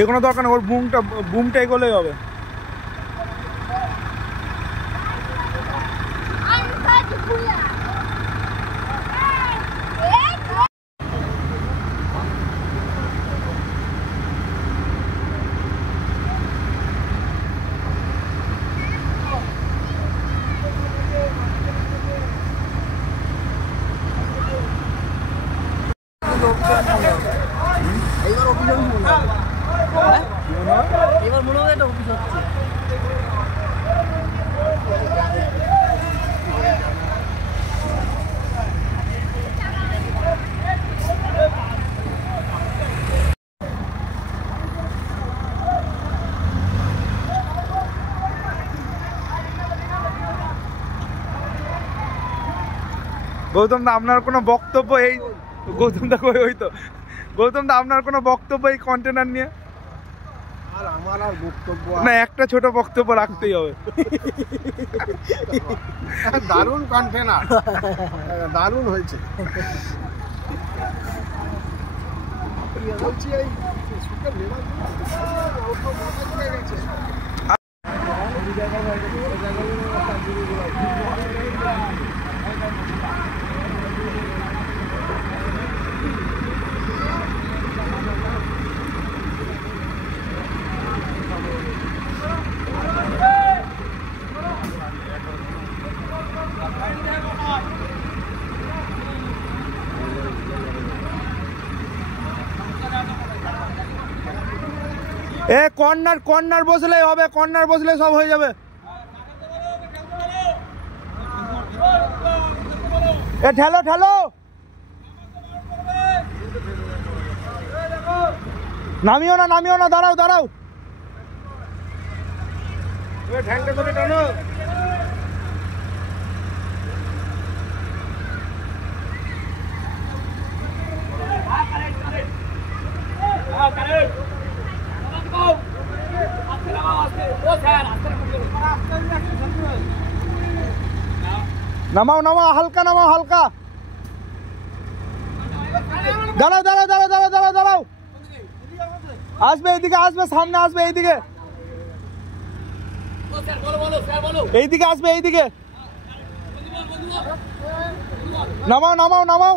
এগুলো দরকার না, ওর বুমটা এগোলেই হবে। এবার মনে হয় এটা অফিস হচ্ছে। গৌতম দা আপনার কোনো বক্তব্য এই গৌতম দা কই হইতো গৌতম দা আপনার কোনো বক্তব্য এই কন্টেনার নিয়ে? আর আমার আর বক্তব্য না, একটা ছোট বক্তব্য রাখতেই হবে। দারুণ কন্টেনার, দারুণ হয়েছে। বলছি এই সুখের লেবার গেছে। এ কর্নার বসলেই হবে, কর্নার বসলে সব হয়ে যাবে। এ ঠেলো নামিও না, দাঁড়াও। ঠ্যাংটা ধরে টানো। নামাও হালকা দাঁড়াও। আসবে এইদিকে, সামনে আসবে এইদিকে, এইদিকে আসবে, এইদিকে নামাও।